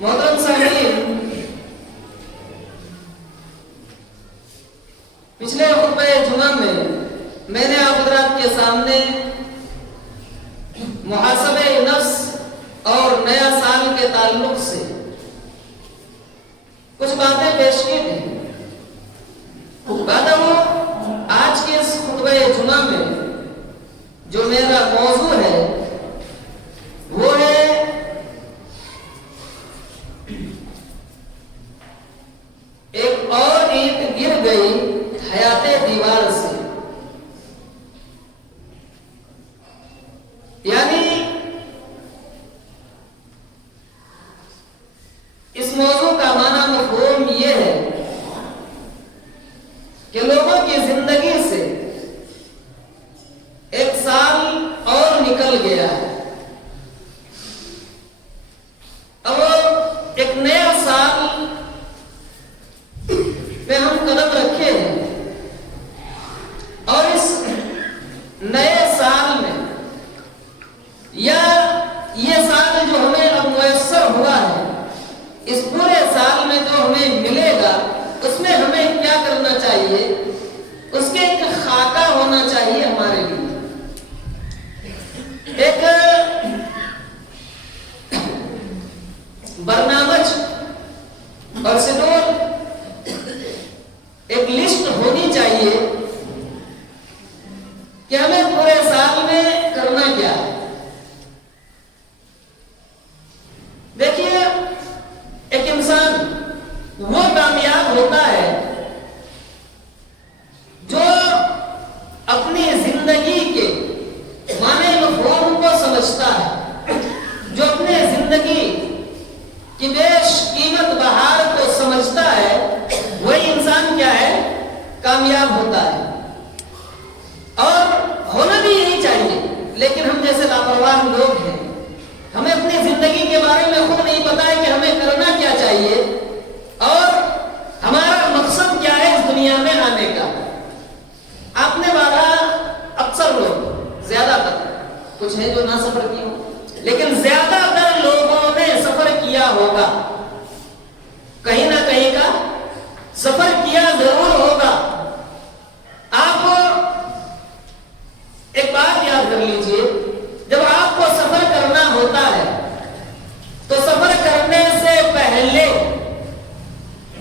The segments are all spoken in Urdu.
محترم سامعین، پچھلے خطبہ جمعہ میں نے آپ حضرات کے سامنے محاسبہ نفس اور نیا سال کے تعلق سے کچھ باتیں پیش کی تھیں۔ بعد وہ آج کے اس خطبہ جمعہ میں جو میرا موضوع ہے وہ ہے ایک اور اینٹ گر گئی حیات دیوار سے، یعنی اس موضوع کا معنی مفہوم یہ ہے کہ لوگوں کی زندگی سے ایک سال اور نکل گیا ہے، اب ایک نیا سال پہ ہم قدم رکھے ہیں، اور اس نئے سال میں یا یہ سال جو ہمیں اب میسر ہوا ہے، اس پورے سال میں جو ہمیں ملے گا اس میں ہمیں کیا کرنا چاہیے، اس کے ایک خاکہ ہونا چاہیے ہمارے لیے، ایک برنامج اور شیڈول، ایک لسٹ ہونی چاہیے کہ ہمیں پورے سال میں کرنا کیا ہے۔ دیکھیے، ایک انسان وہ کامیاب ہوتا ہے جو اپنی زندگی کے معنی مفہوم کو سمجھتا ہے، جو اپنے زندگی کی بیش قیمت بہار کو سمجھتا ہے، وہی انسان کیا ہے، کامیاب ہوتا ہے۔ اور ہونا بھی یہی چاہیے، لیکن ہم جیسے لاپرواہ لوگ ہیں، ہمیں اپنی زندگی کے بارے میں خود نہیں پتا ہے کہ ہمیں کرنا کیا چاہیے اور ہمارا مقصد کیا ہے اس دنیا میں آنے کا۔ آپ نے بارہ اکثر لوگ، زیادہ تر، کچھ ہیں جو نہ سفر کی ہو، لیکن زیادہ تر لوگوں نے سفر کیا ہوگا، کہیں نہ کہیں کا سفر کیا ضرور ہوگا۔ آپ ایک بات یاد کر لیجئے، جب آپ کو سفر کرنا ہوتا ہے تو سفر کرنے سے پہلے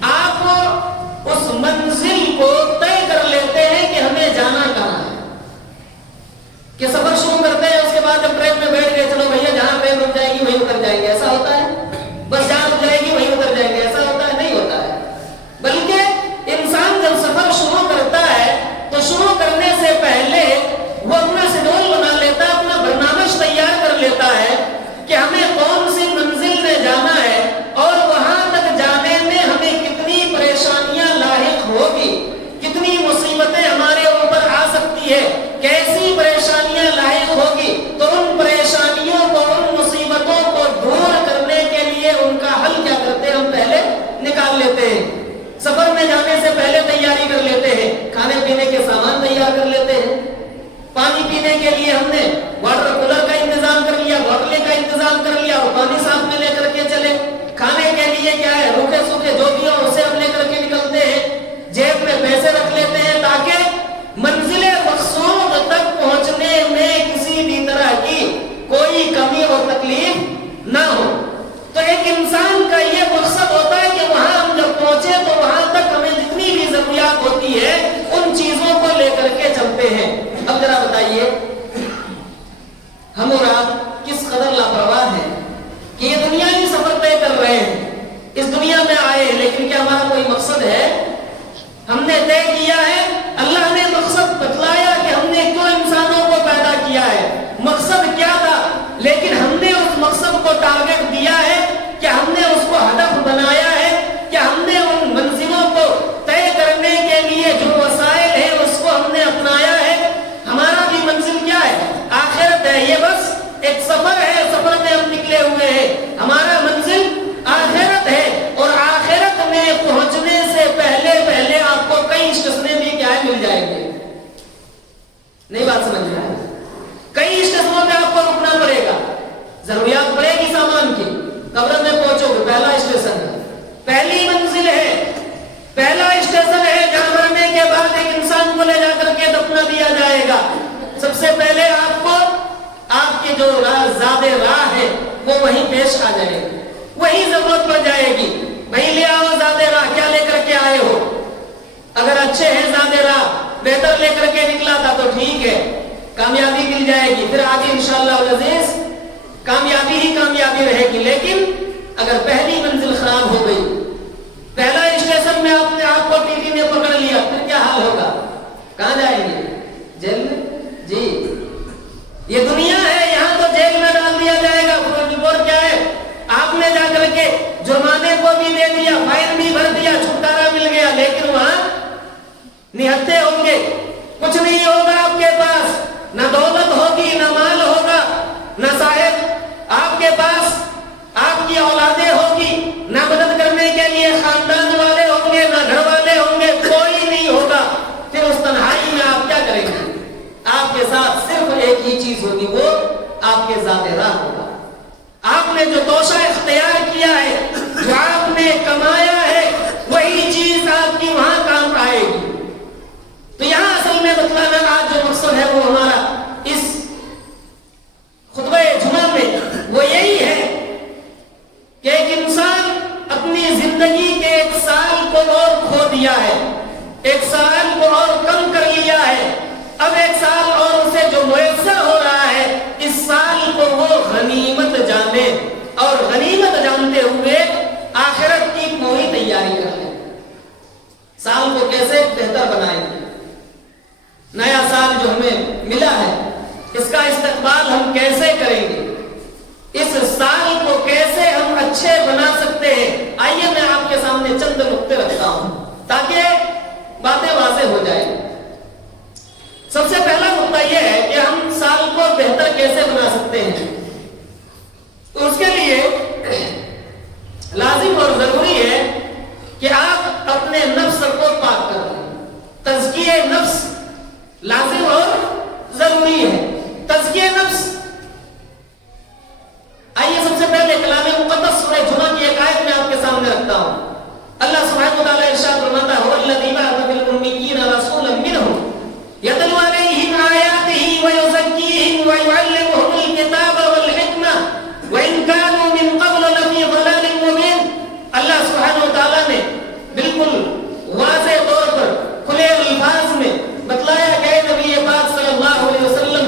آپ اس منزل کو طے کر لیتے ہیں کہ ہمیں جانا کہاں ہے، کہ سفر شروع کرتے ہیں، اس کے بعد جب ٹرین میں بیٹھ گئے، چلو بھیا جہاں ٹرین رک جائے گی وہیں اتر جائیں گے، ایسا ہوتا ہے؟ بس جہاں رک جائے گی وہیں اتر جائیں گے، ایسا ہوتا ہے؟ نہیں ہوتا ہے۔ بلکہ انسان جب سفر شروع کرتا ہے تو شروع کرنے سے پہلے وہ اپنا شیڈول بنا لیتا ہے، اپنا برنامج تیار کر لیتا ہے کہ ہمیں کون سی منزل میں جانا ہے اور وہاں تک جانے میں ہمیں کتنی پریشانیاں لاحق ہوگی، کتنی مصیبتیں ہمارے اوپر آ سکتی ہے، کیسی پریشانیاں لاحق ہوگی، تو ان پریشانیوں کو، ان مصیبتوں کو دور کرنے کے لیے ان کا حل کیا کرتے ہیں، ہم پہلے نکال لیتے ہیں۔ سفر میں جانے سے پہلے تیاری کر لیتے ہیں، کھانے پینے کے سامان تیار کر لیتے ہیں، پانی پینے کے لیے ہم نے واٹر کولر کا انتظام کر لیا، بوتلیں کا انتظام کر لیا اور پانی ساتھ میں لے کر کے چلے۔ کھانے کے لیے کیا ہے، روکھے سوکھے جو بھی ہو اسے ہم لے کر کے نکلتے ہیں، جیب میں پیسے رکھ لیتے ہیں تاکہ منزل مقصود تک پہنچنے میں کسی بھی طرح کی کوئی کمی اور تکلیف نہ ہو۔ تو ایک انسان کا یہ مقصد ہوتا ہے کہ وہاں ہم جب پہنچے تو وہاں تک ہمیں جتنی بھی ضروریات ہوتی ہے ان چیزوں کو لے کر کے چلتے ہیں۔ اب ذرا بتائیے، ہم اور آپ کس قدر لاپرواہ ہیں کہ یہ دنیا ہی سفر طے کر رہے ہیں، اس دنیا میں آئے ہیں، لیکن کیا ہمارا کوئی مقصد ہے؟ ہم نے طے کیا ہے، اللہ نے مقصد بتلایا کہ ہم نے کیوں انسانوں کو پیدا کیا ہے، مقصد کیا تھا، لیکن ہم نے اس مقصد کو ٹارگٹ دیا ہے کہ ہم نے اس کو ہدف بنایا ہے کہ ہم نے ان منزلوں کو طے کرنے کے لیے جو وسائل ہیں اس کو ہم نے اپنایا ہے۔ ہمارا بھی منزل کیا ہے؟ آخرت ہے۔ یہ بس ایک سفر ہے، سفر میں ہم نکلے ہوئے ہیں، ہمارا منزل آخرت ہے، اور آخرت میں پہنچنے سے پہلے آپ کو کئی اسٹیشنیں بھی پہلی منزل ہے، پہلا اسٹیشن ہے جہاں مرنے کے بعد ایک انسان کو لے جا کر کے دفنا دیا جائے گا۔ سب سے پہلے آپ کو آپ کی جو زاد راہ ہے وہ وہیں پیش آ جائے گی، وہی ضرورت پڑ جائے گی، بھائی لے آؤ زاد راہ، کیا لے کر کے آئے ہو؟ اگر اچھے ہیں زاد راہ، بہتر لے کر کے نکلا تھا تو ٹھیک ہے، کامیابی مل جائے گی، پھر آگے انشاءاللہ العزیز کامیابی ہی کامیابی رہے گی۔ لیکن اگر پہلی منزل خراب ہو گئی، پہلا اسٹیشن میں آپ نے آپ کو ٹی ٹی نے پکڑ لیا، پھر کیا حال ہوگا؟ کہاں جائیں گے؟ جیل میں؟ جی یہ دنیا ہے، یہاں تو جیل میں ڈال دیا جائے گا۔ اور کیا ہے، آپ نے جا کر کے جرمانے کو بھی دے دیا، فائن بھی بھر دیا، چھٹکارا مل گیا، لیکن وہاں نہتے ہوں گے، کچھ نہیں ہوگا آپ کے پاس، نہ دولت ہوگی، نہ مال ہوگا، نہ صاحب آپ کے پاس آپ کی اولادیں ہوگی، نہ مدد کرنے کے لیے خاندان والے ہوں گے، نہ گھر والے ہوں گے، کوئی نہیں ہوگا۔ پھر اس تنہائی میں آپ کیا کریں گے؟ آپ کے ساتھ صرف ایک ہی چیز ہوگی، وہ آپ کے ذات راہ ہوگا۔ آپ نے جو توشہ اختیار کیا ہے، جو آپ نے کمایا ہے، وہی چیز آپ کی وہاں کام آئے گی۔ تو یہاں اصل میں بتلانا آج جو مقصد ہے وہ ہمارا اس خطبہ جمعہ میں وہ یہی ہے کہ ایک انسان اپنی زندگی کے ایک سال کو اور کھو دیا ہے، ایک سال کو اور کم کر لیا ہے، اب ایک سال اور اسے جو میسر ہو رہا ہے، اس سال کو وہ غنیمت جانے اور غنیمت جانتے ہوئے آخرت کی پوری تیاری کر لیں۔ سال کو کیسے بہتر بنائیں گے؟ نیا سال جو ہمیں ملا ہے، اس کا استقبال ہم کیسے کریں گے؟ اس سال کو کیسے ہم اچھے بنا سکتے ہیں؟ آئیے میں آپ کے سامنے چند نقطے رکھتا ہوں تاکہ باتیں واضح ہو جائیں۔ سب سے پہلا نقطہ یہ ہے کہ ہم سال کو بہتر کیسے بنا سکتے ہیں۔ تو اس کے لیے لازم اور ضروری ہے کہ آپ اپنے نفس کو پاک کر لیں۔ تزکیہ نفس لازم اور ضروری ہے۔ تزکیہ نفس، آئیے سب سے پہلے کلام مقدس سورہ جمعہ کی ایک آیت میں آپ کے سامنے رکھتا ہوں۔ اللہ سبحانہ وتعالی ارشاد فرماتا ہے: هو الذی بعث فی الأمیین رسولا منهم یتلو علیہم آیاتہ ویزکیہم ویعلمہم الکتاب والحکمہ وإن كانوا من قبل لفی ضلال مبین۔ اللہ سبحانہ وتعالی نے بالکل واضح طور پر کھلے الفاظ میں بتلایا کہ اے نبی پاک صلی اللہ علیہ وسلم،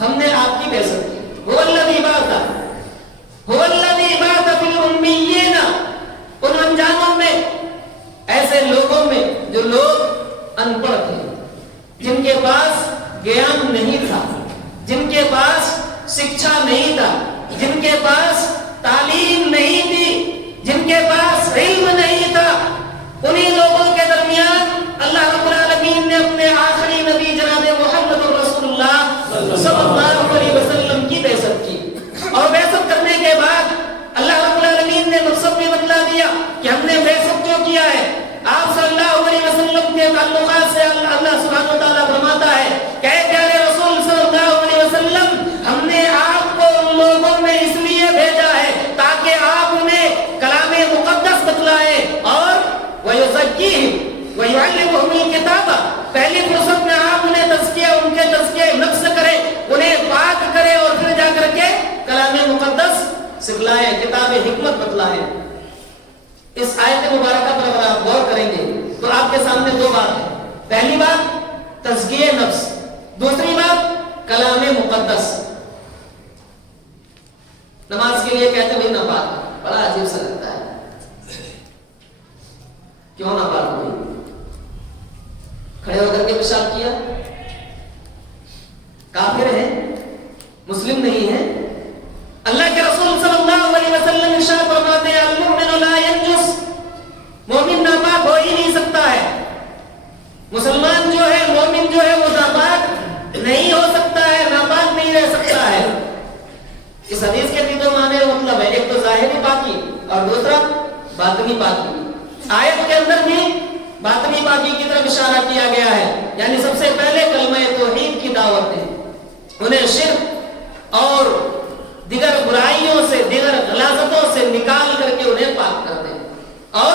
ہم نے آپ کی بعثت کی۔ هو الذی بعث فی الأمیین، ان انجانوں میں، ایسے لوگوں میں جو لوگ ان پڑھ تھے، جن کے پاس گیان نہیں تھا، جن کے پاس شکچھا نہیں تھا، جن کے پاس تعلیم نہیں تھی، جن کے پاس علم نہیں تھا، انہی لوگوں کے درمیان اللہ رب العالمین نے اپنے آخری نبی جناب محمد رسول اللہ صلی اللہ علیہ وسلم کی بعثت کی۔ اور بعثت کرنے کے بعد اللہ رب العالمین نے مقصد بھی بتلا دیا کہ ہم نے بعثت جو کیا ہے، آپ صلی اللہ علیہ وسلم کے تعلقات سے اللہ سبحانہ وتعالیٰ فرماتا ہے کہ اے پیارے رسول صلی اللہ علیہ وسلم، ہم نے آپ کو ان لوگوں میں اس لیے بھیجا ہے تاکہ آپ انہیں کلام مقدس بتلائیں اور وَيُزَكِّيهِمْ وَيُعَلِّمُهُمُ الْكِتَابَ، پہلی فرصت میں آپ انہیں تزکیہ، ان کے تزکیہ نفس کرے، انہیں پاک کرے اور پھر جا کر کے کلام مقدس سکھلائیں، کتاب حکمت بتلائیں۔ اس آیت مبارکہ پر اگر آپ غور کریں گے تو آپ کے سامنے دو بات ہیں۔ پہلی بات تزکیہ نفس، دوسری بات کلام مقدس۔ نماز کے لیے کہتے ہیں نہ پاک، بڑا عجیب سا لگتا ہے، کیوں نہ پاک ہوئی؟ کھڑے ہو کر کے پیشاب کیا، کافر ہے، مسلم نہیں ہے۔ اللہ کے رسول صلی اللہ علیہ وسلم ارشاد فرماتے ہیں: المؤمن لا ينجس، مومن ناپاک ہو ہی نہیں سکتا ہے۔ مسلمان جو ہے، مومن جو ہے، وہ ناپاک نہیں ہو سکتا ہے، ناپاک نہیں رہ سکتا ہے۔ اس حدیث کے بھی دو معنی مطلب ہے، ایک تو ظاہری پاکی اور دوسرا باطنی پاکی۔ آیت کے اندر بھی باطنی پاکی کی طرف اشارہ کیا گیا ہے، یعنی سب سے پہلے کلمہ توحید کی دعوت ہے، انہیں شرک اور دیگر برائیوں سے، دیگر غلاظتوں سے نکال کر کے انہیں پاک کر دیں، اور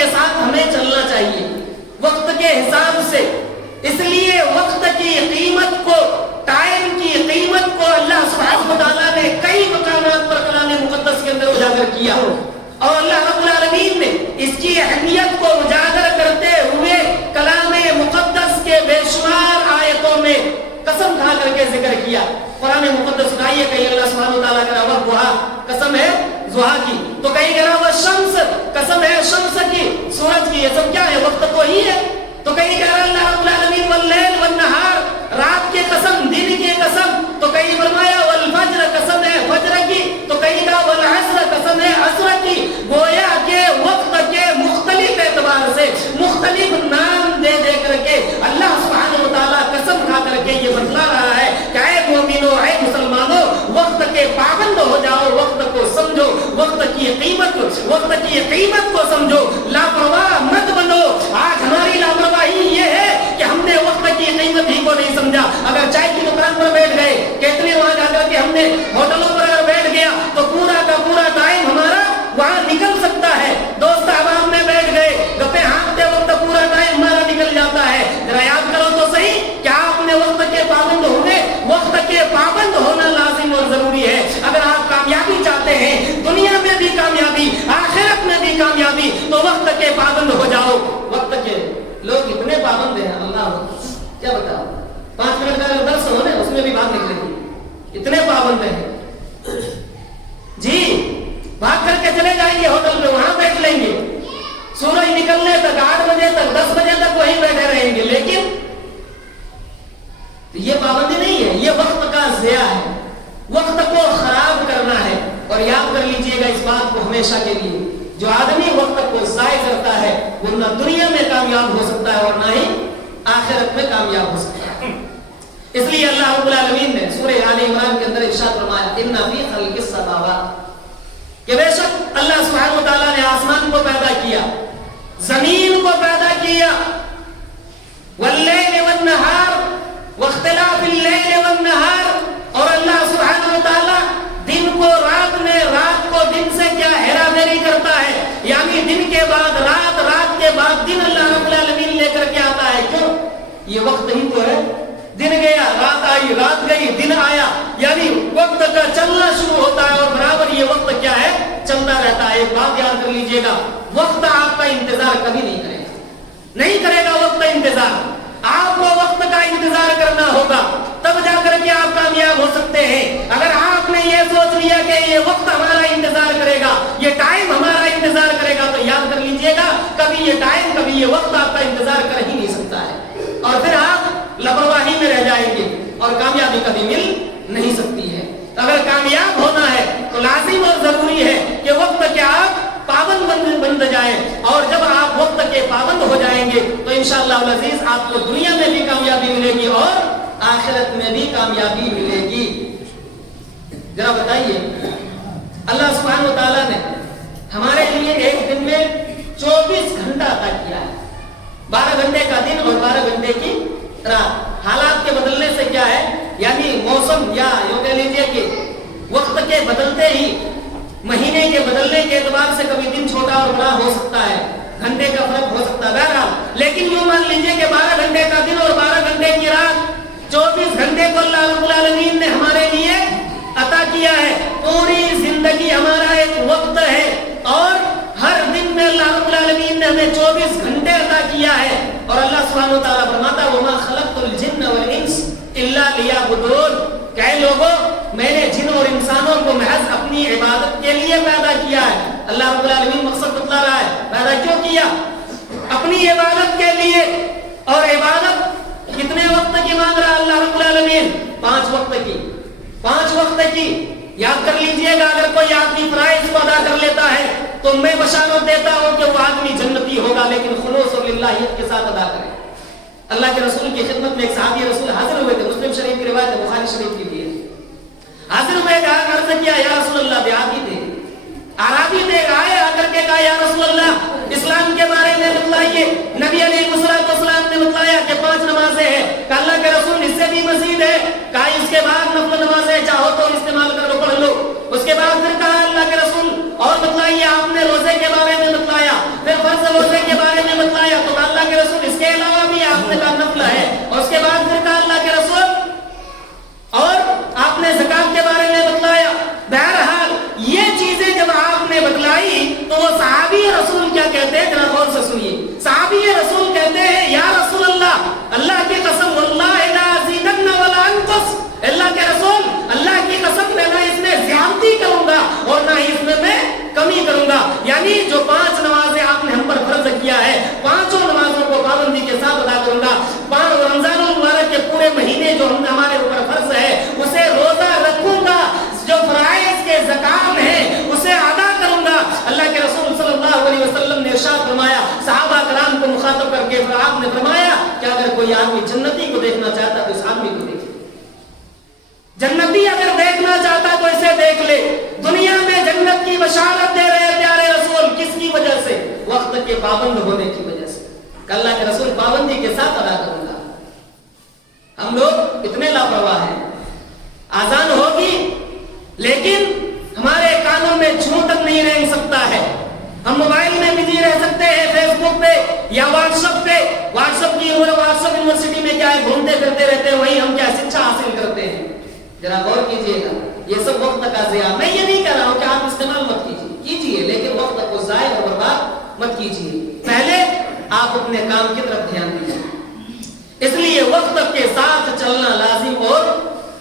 کے ساتھ ہمیں چلنا چاہیے، وقت کے حساب سے۔ اس لیے وقت کی قیمت کو، ٹائم کی قیمت کو اللہ سبحانہ وتعالیٰ نے کئی مقامات پر کلام مقدس کے اندر اجاگر کیا، اور اللہ رب العالمین نے اس کی اہمیت کو اجاگر کرتے ہوئے کلام مقدس کے بے شمار آیتوں میں قسم کھا کر کے ذکر کیا۔ قرآن مقدس سنائیے کہیں اللہ سبحانہ وتعالیٰ کہہ رہا وضحیٰ، قسم ہے ضحیٰ کی، تو کہیں کہہ رہا والشمس، قسم ہے شمس کی، سورج کی، یہ سب کیا ہے؟ وقت تو ہی ہے۔ تو کہیں کہہ رہا اللہ رب العالمین واللیل والنہار، رات کی قسم، دن کی قسم، تو کہیں فرمایا والفجر، قسم ہے فجر کی، تو کہیں کہا والعصر، قسم ہے عصر کی۔ گویا کہ وقت کے مختلف اعتبار سے مختلف نام دے دے کر کے اللہ سبحانہ وتعالیٰ قسم کھا کر کے یہ بتلا رہا ہے کہ اے مومنو، اے مسلمانوں، وقت کے پابند ہو جاؤ، وقت کو سمجھو، وقت کی قیمت کو سمجھو، لاپرواہ مت بنو۔ آج ہماری لاپرواہی یہ ہے کہ ہم نے وقت کی قیمت ہی کو نہیں سمجھا۔ اگر چائے کی دکان پر بیٹھ گئے، کتنے وہاں جا کر کے ہم نے ہوٹلوں پر اگر بیٹھ گیا تو پورا کا پورا ٹائم ہمارا وہاں نکل سکتا ہے۔ دوست احباب میں بیٹھ گئے، گپیں ہانکتے وقت پورا ٹائم ہمارا نکل جاتا ہے۔ ذرا یاد کرو تو صحیح، کیا آپ نے وقت کے پابند ہوئے؟ وقت کے پابند ہونا لازم اور ضروری ہے۔ اگر آپ کامیابی چاہتے ہیں، دنیا میں بھی کامیابی، آخرت میں بھی کامیابی، تو وقت کے پابند ہو جاؤ۔ وقت کے لوگ اتنے پابند ہیں، اللہ کیا بتاؤ، 5 منٹ کا اگر درس ہو نا، اس میں بھی بات نکلے گی، اتنے پابند ہیں جی۔ بھاگ کر کے چلے جائیں گے ہوٹل میں، وہاں بیٹھ لیں گے، سورج نکلنے تک 8 بجے تک 10 بجے تک وہیں بیٹھے رہیں گے، لیکن یہ پابندی نہیں ہے، یہ وقت کا ضیاع ہے، وقت کو خراب کرنا ہے۔ اور یاد کر لیجئے گا اس بات کو ہمیشہ کے لیے، جو آدمی وقت کو ضائع کرتا ہے وہ نہ دنیا میں کامیاب ہو سکتا ہے اور نہ ہی آخرت میں کامیاب ہو سکتا ہے۔ اس لیے اللہ رب العالمین نے سورہ آل عمران کے اندر ارشاد فرمایا ان فی خلق السماوات، کہ بے شک اللہ سبحانہ وتعالیٰ نے آسمان کو پیدا کیا، زمین کو پیدا کیا، واللیل والنہار واختلاف اللیل والنہار، اور اللہ سبحانہ وتعالیٰ دن کو رات میں، رات کو دن سے کیا ہیرا پھیری کرتا ہے، یعنی دن کے بعد رات، رات کے بعد دن اللہ رب العالمین لے کر کے آتا ہے۔ کیوں؟ یہ وقت ہی تو ہے، دن گیا رات آئی، رات گئی دن آیا، یعنی وقت کا چلنا شروع ہوتا ہے اور برابر یہ وقت کیا ہے؟ چلتا رہتا ہے۔ ایک بات یاد کر لیجئے گا، وقت آپ کا انتظار کبھی نہیں کرے گا، نہیں کرے گا وقت انتظار۔ آپ کو وقت کا انتظار کرنا ہوگا، تب جا کر کے آپ کامیاب ہو سکتے ہیں۔ اگر آپ نے یہ سوچ لیا کہ یہ وقت ہمارا انتظار کرے گا، یہ ٹائم ہمارا انتظار کرے گا، تو یاد کر لیجئے گا کبھی یہ ٹائم، کبھی یہ وقت آپ کا انتظار کر ہی نہیں سکتا ہے، اور پھر آپ لاپرواہی میں رہ جائیں گے اور کامیابی کبھی مل نہیں سکتی ہے۔ اگر کامیاب ہونا ہے تو لازم اور ضروری ہے کہ وقت کے آپ پابند بن جائیں، اور جب آپ وقت کے پابند ہو جائیں گے تو انشاءاللہ العزیز آپ کو دنیا میں بھی کامیابی ملے گی اور آخرت میں بھی کامیابی ملے گی۔ ذرا بتائیے، اللہ سبحانہ وتعالیٰ نے ہمارے لیے ایک دن میں 24 گھنٹہ عطا کیا ہے، 12 گھنٹے کا دن اور 12 گھنٹے کی رات۔ حالات کے بدلنے سے کیا ہے، یعنی موسم یا یوں کہہ لیجیے کہ وقت کے بدلتے ہی، مہینے کے بدلنے کے اعتبار سے کبھی دن چھوٹا اور بڑا ہو سکتا ہے، گھنٹے کا فرق ہو سکتا ہے، بہرحال لیکن یوں مان لیجیے کہ 12 گھنٹے کا دن اور 12 گھنٹے کی رات، 24 گھنٹے کو اللہ رب العالمین نے ہمارے لیے عطا کیا ہے۔ پوری زندگی ہمارا ایک وقت ہے، اور ہر دن میں اللہ رب العالمین نے ہمیں 24 گھنٹے عطا کیا ہے۔ اور اللہ سبحانہ وتعالیٰ فرماتا ہے وَمَا خَلَقْتُ الْجِنَّ وَالْإِنسَ إِلَّا لِيَعْبُدُونِ، کہ لوگوں میں نے جن اور انسانوں کو محض اپنی عبادت کے لیے پیدا کیا ہے۔ اللہ رب العالمین مقصد بتلا رہا ہے، پیدا کیوں کیا؟ اپنی عبادت کے لیے۔ اور عبادت کتنے وقت کی مانگ رہا اللہ رب العالمین؟ 5 وقت کی، 5 وقت کی۔ یاد کر لیجئے گا، اگر کوئی آدمی فرائض کو ادا کر لیتا ہے تو میں بشارت دیتا ہوں کہ وہ آدمی جنتی ہوگا، لیکن خلوص اور للہیت کے ساتھ ادا کرے۔ اللہ کے رسول کی خدمت میں ایک صحابی رسول حاضر ہوئے تھے، مسلم شریف کی روایت ہے، بخاری شریف کی بھی ہے۔ حاضر ہوئے، کہا عرض کیا یا رسول اللہ، دیہاتی تھے، عربی تھے، آئے آ کر کے کہا یا رسول اللہ اسلام کے بارے میں بتلائیے۔ نبی علیہ السلام نے بتلایا کہ 5 نمازیں ہیں۔ کہا اللہ کے رسول اس سے بھی مزید ہے، کہا اس کے بعد نفل نمازیں چاہو تو استعمال کر لو، پڑھ لو۔ اس کے بعد پھر کہا اللہ کے رسول اور بتلائیے، آپ نے روزے کے بارے میں بتلایا، پھر فرض روزے گا. یعنی جو 5 نمازیں آپ نے ہم پر فرض کیا ہے, 5 نمازوں کو پابندی کے ساتھ ادا کروں گا. رمضان المبارک کے پورے مہینے جو ہمارے اوپر فرض ہے اسے روزہ رکھوں گا. جو فرائض کے زکات ہیں اسے ادا کروں گا. اللہ کے رسول صلی اللہ علیہ وسلم نے ارشاد فرمایا, صحابہ کرام کو مخاطب کر کے آپ نے فرمایا کہ اگر کوئی آدمی جنتی کو دیکھنا چاہتا تو اس آدمی کو دیکھے. جنتی اگر دیکھنا چاہتا تو اسے دیکھ لے. دنیا میں جنت کی بشارت دے رہے پیارے رسول, کس کی وجہ سے؟ وقت کے پابند ہونے کی وجہ سے. کہ اللہ کے رسول پابندی کے ساتھ ادا کروں گا. ہم لوگ اتنے لاپرواہ ہیں, آزان ہوگی لیکن ہمارے کانوں میں چھو تک نہیں رہ سکتا ہے. ہم موبائل میں بزی رہ سکتے ہیں, فیس بک پہ یا واٹس ایپ پہ. واٹس ایپ یونیورسٹی میں کیا ہے, گھومتے پھرتے رہتے ہیں, وہی ہم کیا شکشا حاصل کرتے ہیں. ذرا غور کیجئے گا, یہ سب وقت کا ضیاع. میں یہ نہیں کہہ رہا ہوں کہ آپ استعمال مت کیجئے لیکن وقت کو ضائع اور برباد مت کیجئے. پہلے آپ اپنے کام کی طرف دھیان دیجئے. اس لیے وقت کے ساتھ چلنا لازم اور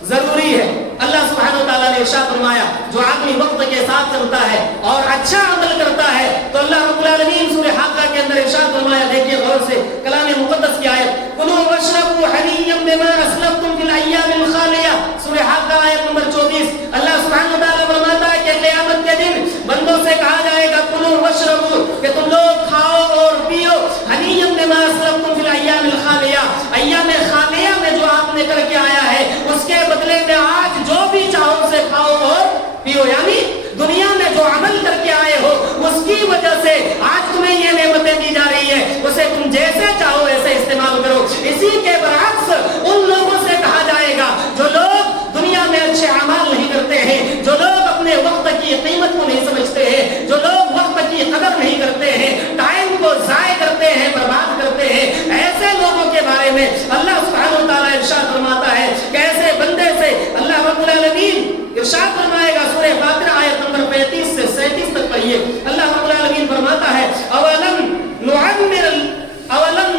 ضروری ہے. اللہ سبحانہ وتعالیٰ نے ارشاد فرمایا, جو آدمی وقت کے ساتھ چلتا ہے اور اچھا عمل کرتا ہے تو اللہ رب العالمین سورہ حاقہ کے اندر ارشاد فرمایا, دیکھیے غور سے کلام مقدس کی آیت, کلوا واشربوا حنیئا بما اسلفتم فی الایام الخالیہ, سورہ حاقہ آیت نمبر 24. اللہ سبحانہ وتعالیٰ فرماتا ہے کہ قیامت کے دن بندوں سے کہا جائے گا, کلوا واشربوا, کہ تم لوگ کھاؤ اور پیو, حنیئا بما اسلفتم فی الایام الخالیہ, ایام خالیہ میں جو آپ نے کر کے آیا ہے اس کے بدلے میں آج جو بھی چاہو اسے کھاؤ اور پیو. یعنی دنیا میں جو عمل کر کے آئے ہو اس کی وجہ سے آج تمہیں یہ نعمتیں دی جا رہی ہیں, اسے تم جیسے چاہو ایسے استعمال کرو. اسی کے برعکس ان لوگوں سے کہا جائے گا جو لوگ دنیا میں اچھے اعمال نہیں کرتے ہیں, جو لوگ اپنے وقت کی قیمت کو نہیں سمجھتے ہیں, جو لوگ وقت کی قدر نہیں کرتے ہیں, ٹائم کو ضائع کرتے ہیں, برباد کرتے ہیں, ایسے لوگوں کے بارے میں اللہ سبحانہ وتعالیٰ ارشاد فرماتا ہے کہ ایسے بندے سے اللہ رب العالمین ارشاد فرمائے گا. سورہ فاتحہ آیت نمبر 35 سے 37 تک پڑھیے. اللہ رب العالمین فرماتا ہے, اولم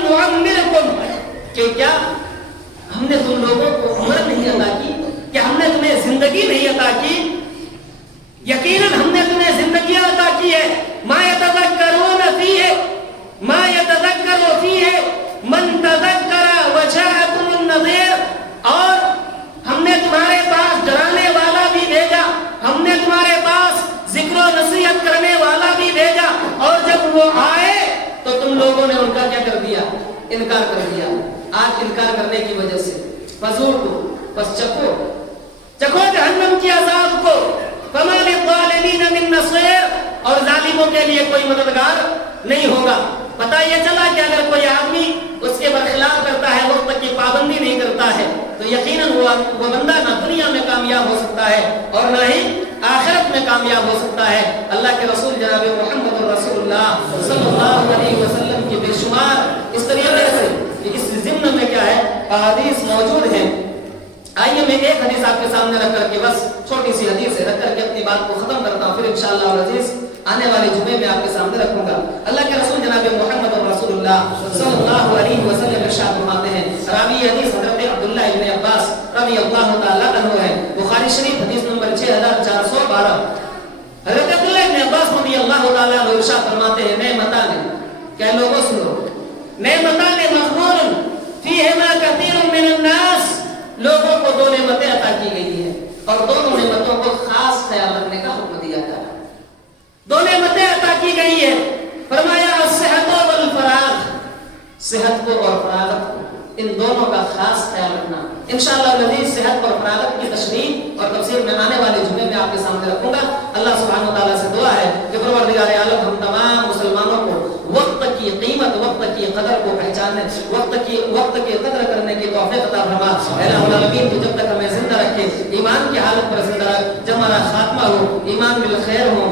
نعمرکم, کہ کیا ہم نے تم لوگوں کو عمر نہیں عطا کی, کہ ہم نے تمہیں زندگی نہیں عطا کی؟ یقیناً ہم نے تمہیں زندگیاں عطا کی ہے. ما یتذکرون فیہ, ما یتذکر فیہ من تذکر وجاءکم النذیر, اور ہم نے تمہارے پاس ڈرانے والا بھی بھیجا, ہم نے تمہارے پاس ذکر و نصیحت کرنے والا بھی بھیجا, اور جب وہ آئے تو تم لوگوں نے ان کا کیا کر دیا؟ انکار کر دیا. آج انکار کرنے کی وجہ سے فضول کو بس چکو جہنم کی عذاب کو, فما للظالمین من نصیر, اور ظالموں کے لیے کوئی مددگار نہیں ہوگا. پتہ یہ چلا کہ اگر کوئی آدمی اس کے برخلاف کرتا ہے, وقت کی پابندی نہیں کرتا ہے, تو یقیناً وہ بندہ نہ دنیا میں کامیاب ہو سکتا ہے اور نہ ہی آخرت میں کامیاب ہو سکتا ہے. اللہ کے رسول جناب محمد رسول اللہ صلی اللہ علیہ وسلم کی بے شمار اس طریقے سے اس ضمن میں کیا ہے احادیث موجود ہیں. آئیے میں ایک حدیث آپ کے سامنے رکھ کر کے, بس چھوٹی سی حدیث ہے, رکھ کر کے اپنی بات کو ختم کرتا ہوں, پھر انشاءاللہ العزیز آنے والے جمعے میں آپ کے سامنے رکھوں گا. اللہ کے رسول جناب محمد رسول اللہ صلی اللہ علیہ وسلم ارشاد فرماتے ہیں, راوی حدیث حضرت عبداللہ ابن عباس رضی اللہ تعالیٰ عنہ ہے, بخاری شریف حدیث نمبر 6412. حضرت عبداللہ ابن عباس رضی اللہ تعالیٰ عنہ ارشاد فرماتے ہیں, نعمتان, کہ لوگوں سنو, نعمتان مغبون فیہما کثیر من الناس, لوگوں کو 2 نعمتیں عطا کی گئی ہیں اور دونوں نعمتوں کو خاص خیال رکھنے کا حکم دیا گیا ہے. 2 نعمتیں عطا کی گئی ہیں, فرمایا الصحت والفراغ, صحت کو اور فراغت کو, ان دونوں کا خاص خیال رکھنا. انشاءاللہ العزیز صحت اور فراغت کی تشریح اور تفسیر میں آنے والے جمعے میں آپ کے سامنے رکھوں گا. اللہ سبحانہ وتعالیٰ سے دعا ہے کہ پروردگار عالم ہم تمام مسلمانوں کو وقت کی قیمت, وقت کی قدر کو پہچاننے, وقت کی قدر کرنے کی توفیق عطا فرما. الہ العالمین تو جب تک ہمیں زندہ رکھے, ایمان کی حالت پر زندہ رکھ, جب ہمارا خاتمہ ہو ایمان بالخیر ہو.